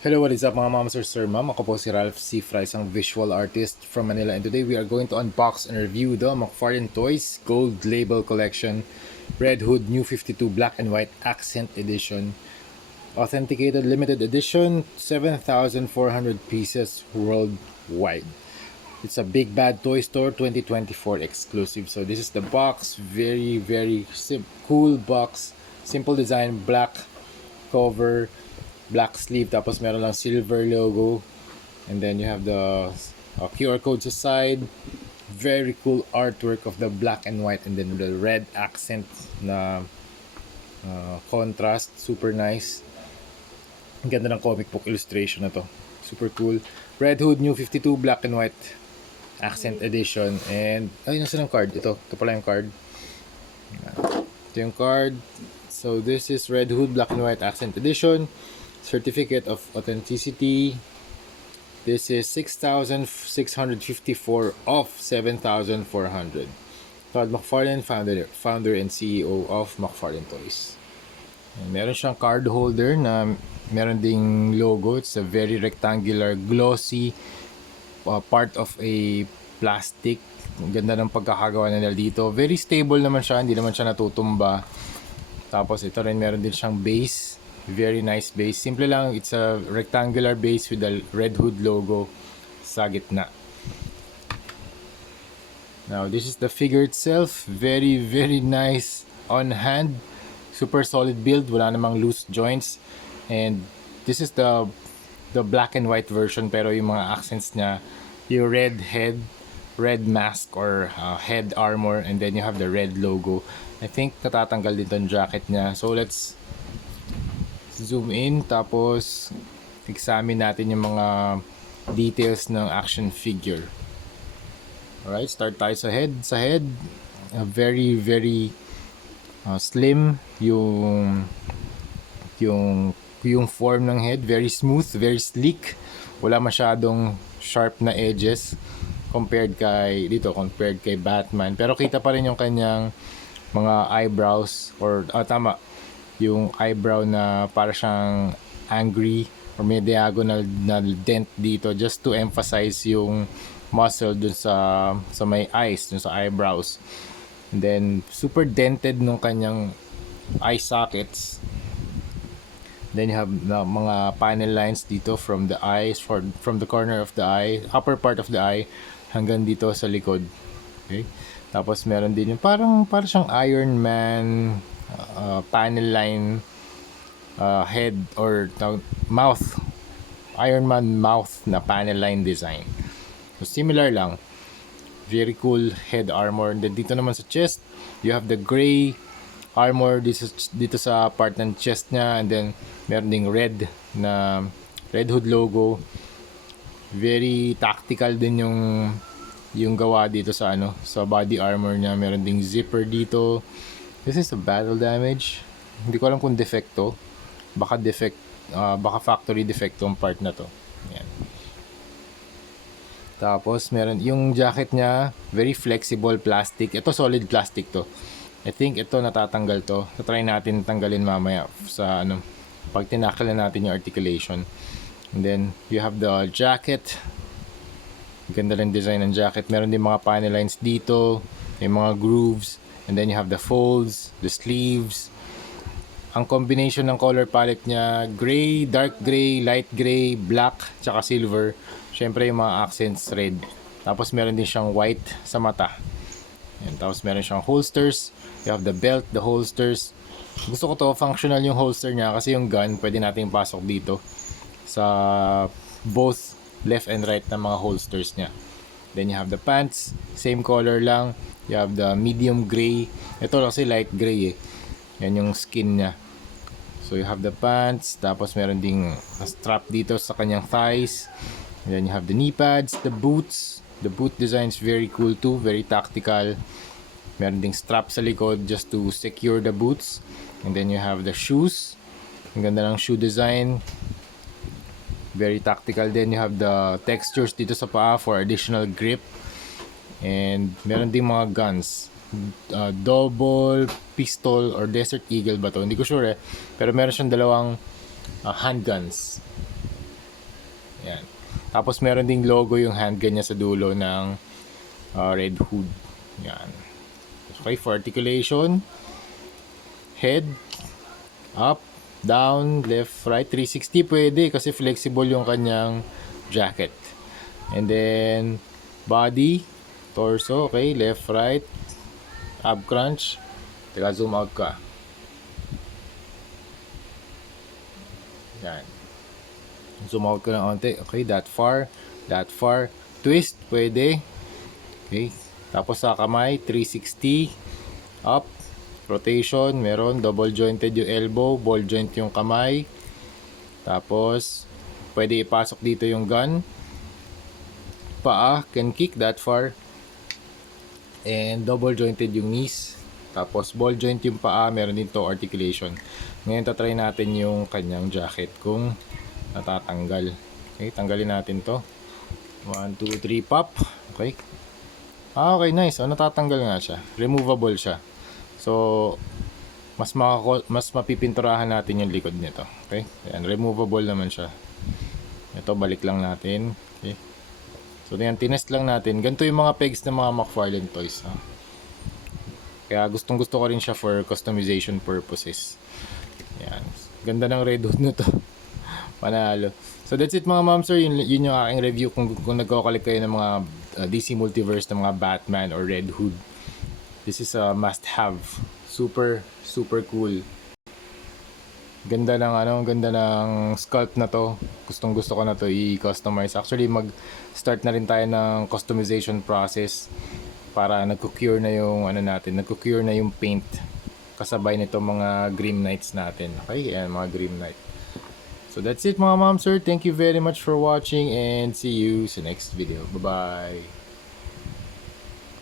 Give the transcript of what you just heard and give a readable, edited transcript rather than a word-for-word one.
Hello, what is up mga mams or sir ma'am? Ako po si Ralph C. Fry, isang visual artist from Manila, and today we are going to unbox and review the McFarlane Toys Gold Label Collection Red Hood New 52 Black and White Accent Edition. Authenticated limited edition, 7,400 pieces worldwide. It's a Big Bad Toy Store 2024 exclusive. So this is the box, very cool box, simple design, black cover, black sleeve, tapos meron lang silver logo, and then you have the QR code sa side. Very cool artwork of the black and white, and then the red accent na contrast, super nice. Ang ganda ng comic book illustration na to, super cool. Red Hood New 52 Black and White Accent Edition. And ay, nasa ng card? Ito pala yung card. Ito yung card. So this is Red Hood Black and White Accent Edition. Certificate of authenticity. This is 6,654 of 7,400. Todd McFarlane, founder and CEO of McFarlane Toys. Meron siyang card holder na meron ding logo. It's a very rectangular, glossy part of a plastic. Ang ganda ng pagkakagawa nila dito. Very stable naman siya, hindi naman siya natutumba. Tapos ito rin, meron din siyang base. Very nice base. Simple lang, it's a rectangular base with the Red Hood logo sa gitna. Now, this is the figure itself. Very nice on hand. Super solid build, wala namang loose joints. And this is the black and white version, pero yung mga accents niya, yung red head, red mask or head armor, and then you have the red logo. I think natatanggal din tong jacket niya. So let's zoom in, tapos examine natin yung mga details ng action figure. Alright, start tayo sa head. Very slim yung form ng head. Very smooth, very sleek. Wala masyadong sharp na edges compared kay Batman. Pero kita pa rin yung kanyang mga eyebrows, or tama, yung eyebrow na para siyang angry, or may diagonal na dent dito just to emphasize yung muscle dun sa may eyes, dun sa eyebrows. And then super dented nung kanyang eye sockets. Then you have the mga panel lines dito from the eyes, from the corner of the eye, upper part of the eye hanggang dito sa likod. Okay? Tapos meron din yung parang siyang Iron Man panel line head or mouth, Iron Man mouth na panel line design. So similar lang, very cool head armor. And then dito naman sa chest, you have the gray armor dito sa part ng chest niya, and then meron ding red Hood logo. Very tactical din yung gawa dito sa sa body armor niya. Meron ding zipper dito. This is a battle damage. Hindi ko alam kung defecto. Baka factory defecto ang part na to. Yan. Tapos meron yung jacket niya, very flexible plastic. Ito solid plastic to. I think ito natatanggal to. So try natin tanggalin mamaya sa pag tinakal na natin yung articulation. And then you have the jacket. Ganda lang design ng jacket. Meron din mga panel lines dito, may mga grooves. And then you have the folds, the sleeves. Ang combination ng color palette niya, gray, dark gray, light gray, black, tsaka silver. Syempre yung mga accents red. Tapos meron din siyang white sa mata. And tapos meron siyang holsters. You have the belt, the holsters. Gusto ko to, functional yung holster niya kasi yung gun pwede nating pasok dito sa both left and right na mga holsters niya. Then you have the pants, same color lang. You have the medium gray. Ito kasi light gray eh. Yan yung skin niya. So you have the pants, tapos meron ding strap dito sa kanyang thighs. And then you have the knee pads, the boots. The boot design is very cool too, very tactical. Meron ding strap sa likod just to secure the boots. And then you have the shoes. Ang ganda ng shoe design. Very tactical din. You have the textures dito sa paa for additional grip. And meron ding mga guns. Double pistol or Desert Eagle ba to? Hindi ko sure eh. Pero meron siyang dalawang handguns. Yan. Tapos meron ding logo yung handgun niya sa dulo ng Red Hood. Yan. Okay, for articulation, head, up, down, left, right, 360 pwede kasi flexible yung kanyang jacket. And then, body, torso, okay, left, right, ab crunch. Teka, zoom out ka. Yan. Zoom out ka ng onte. Okay, that far, that far. Twist, pwede. Okay. Tapos sa kamay, 360. Up. Rotation, meron. Double jointed yung elbow. Ball joint yung kamay. Tapos, pwede ipasok dito yung gun. Paa, can kick that far. And double jointed yung knees. Tapos, ball joint yung paa. Meron din to articulation. Ngayon, tatry natin yung kanyang jacket kung natatanggal. Okay, tanggalin natin to. 1, 2, 3, pop. Okay. Okay, nice. Natatanggal nga siya. Removable siya. So, mas mapipinturahan natin yung likod nito. Okay? Ayan, removable naman siya. Ito, balik lang natin. Okay? So, yan, tinest lang natin. Ganito yung mga pegs ng mga McFarlane toys. Ha? Kaya gustong gusto ko rin siya for customization purposes. Yan. Ganda ng Red Hood nito. Panalo. So that's it mga ma'am sir, yun yung aking review kung nagko-collect kayo ng mga DC Multiverse ng mga Batman or Red Hood. This is a must have. Super cool. Ganda ng sculpt na to. Gustong-gusto ko na to i-customize. Actually mag-start na rin tayo ng customization process para nagko-cure na yung nagko-cure na yung paint kasabay nito mga Grim Knights natin. Okay, ayan mga Grim Knight. So that's it mga ma'am sir. Thank you very much for watching and see you sa next video. Bye-bye.